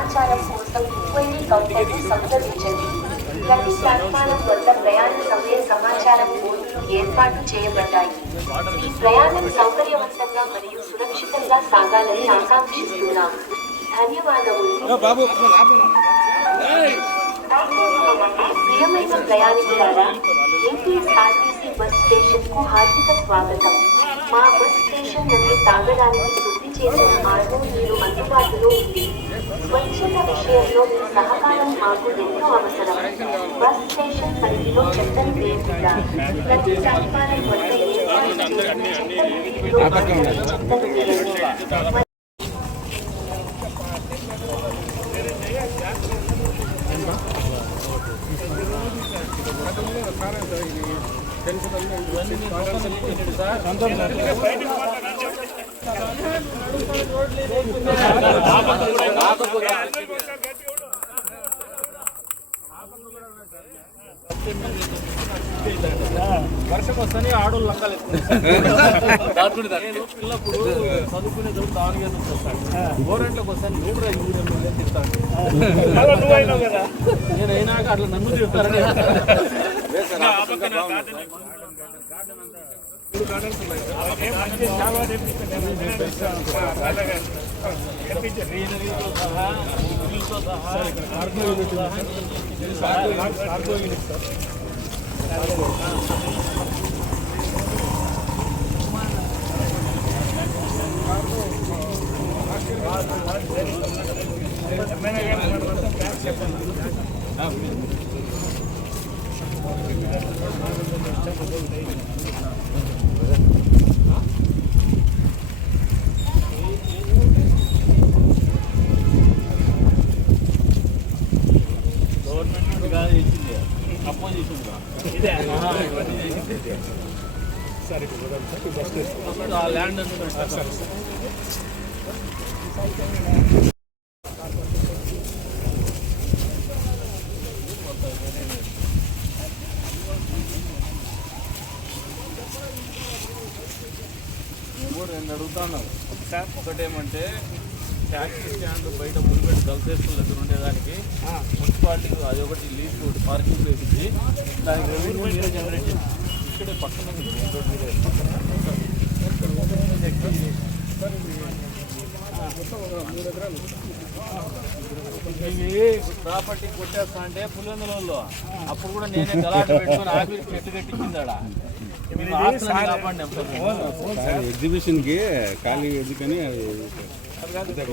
సమాచారం కోసం ఈక్వైరీ కౌంటర్ను సంప్రదించండి. ప్రతి ప్లాట్ఫారం వద్ద ప్రయాణ సమయ సమాచారం బోర్డులు ఏర్పాటు చేయబడ్డాయి. ఈ ప్రయాణం సౌకర్యవంతంగా మరియు సురక్షితంగా సాగాలని ఆకాంక్షిస్తున్నాం. ధన్యవాదములు. ప్రియమైన ప్రయాణికులారా, ఏపీఎస్ఆర్టీసీ బస్ స్టేషన్కు హార్దిక స్వాగతం. మా బస్ స్టేషన్ నందు తాగడానికి శుద్ధి చేసిన ఆర్ఓ నీరు అందుబాటులో ఉంది. స్వచ్ఛత విషయంలో మీ సహకారం మాకు ఎంతో అవసరం. బస్ స్టేషన్ పరిధిలో చెత్తను వేయకుండా ప్రతి ప్లాట్ఫారం వద్ద ఏర్పాటు చేసిన చెత్త బిన్నులో మాత్రమే చెత్తను వేయండి. వర్షం వస్తానే ఆడోళ్ళు లంకాలు నేను పిల్లప్పుడు చదువుకునే చదువు దానిగా వస్తాను. గోరెంట్లోకి వస్తాను. నువ్వు యూరియా తింటాను. నేను అయినాక అట్లా నన్ను తింటారని. ల్యాండ్ నేను అడుగుతున్నాను సార్. ఒకటేమంటే ట్యాక్సీ స్టాండ్ బయట మునిపెట్టి గల్సేస్తుల దగ్గర ఉండేదానికి మున్సిపాలిటీకి అది ఒకటి లీజ్ ఒకటి పార్కింగ్ ప్లేస్ ఇచ్చి దానికి రెవెన్యూ మీరే జనరేట్ చేసి ఇక్కడే పక్కన మెయిన్ రోడ్ మీదే ప్రాపర్టీ కొట్టేస్తా అంటే పులివెందులలో అప్పుడు కూడా నేనే గలాట పెట్టుకొని ఆఫీస్ చెట్టు కట్టించిందాడా. ఎగ్జిబిషన్కి ఖాళీ ఎందుకని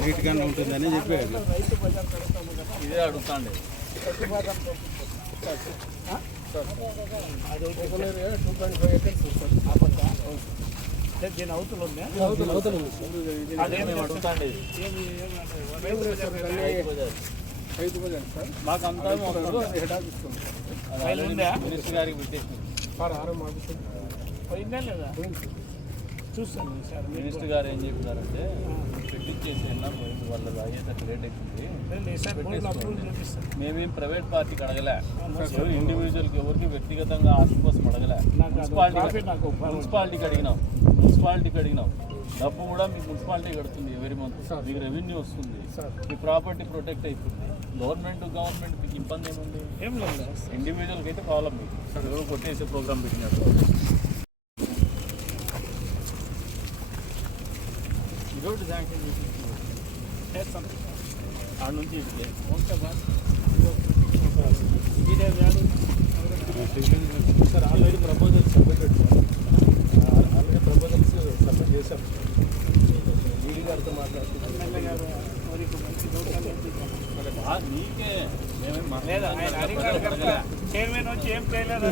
నీట్గానే ఉంటుందని చెప్పారు. ఇదే అడుగుతాండి. దీని అవతల అదే మేము అడుగుతాండి. మాకు అంతా హెడ్ ఆఫీస్ మినిస్టర్ గారికి పెట్టేసి పోయిందా లేదా చూస్తాను సార్. మినిస్టర్ గారు ఏం చెప్పినారంటే పెట్టించేసేనా పోయింది, వాళ్ళది అయ్యేటట్టు రేట్ అవుతుంది. మేమేం ప్రైవేట్ పార్టీకి అడగలే, ఇండివిజువల్కి ఎవరికి వ్యక్తిగతంగా ఆస్తి కోసం అడగలే. మున్సిపాలిటీకి అడిగినాం. డబ్బు కూడా మీకు మున్సిపాలిటీ కడుతుంది ఎవరి మంత్. మీకు రెవెన్యూ వస్తుంది, మీ ప్రాపర్టీ ప్రొటెక్ట్ అవుతుంది. గవర్నమెంట్ మీకు ఇబ్బంది ఏముంది? ఏం లేదు. ఇండివిజువల్కి అయితే ప్రాబ్లం మీకు. ఎవరు కొట్టేసే ప్రోగ్రామ్ పెట్టినట్టు రోడ్డు శాంక్షన్ చేస్తాం. ఆడ నుంచి ఇదే సార్ ఆల్రెడీ ప్రపోజల్స్ సబ్మిట్ చేశాం. డీడీ గారితో మాట్లాడుతున్నాం. నీకే చైర్మన్ వచ్చి ఏం చేయలేదు.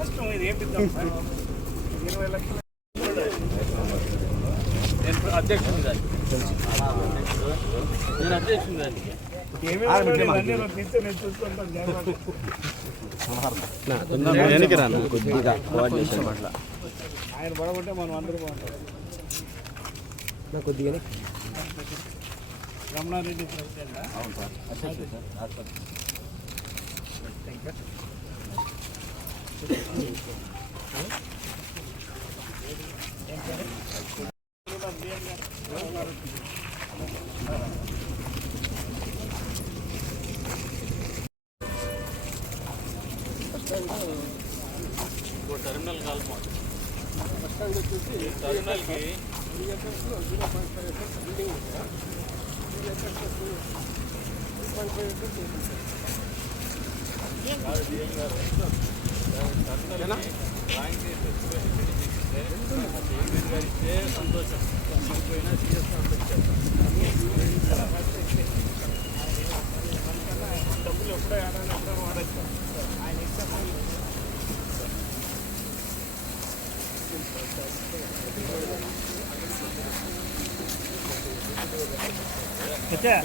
కష్టం ఇది ఏం 20 లక్షలు అధ్యక్షుడు దానికి. నేను అధ్యక్షుడు దానికి. ఆయన పడగొట్టే మనం అందరూ బాగుంటాం. కొద్దిగా రమణారెడ్డి ప్రెసిడెంట్. అవును సార్. ఇంకో టెర్మినల్ కాలమా టెర్మినల్కి సంతోషం పోయినా సీఎస్ డబ్బులు ఎప్పుడో ఏడాది వాడచ్చు ఆయన ఇచ్చా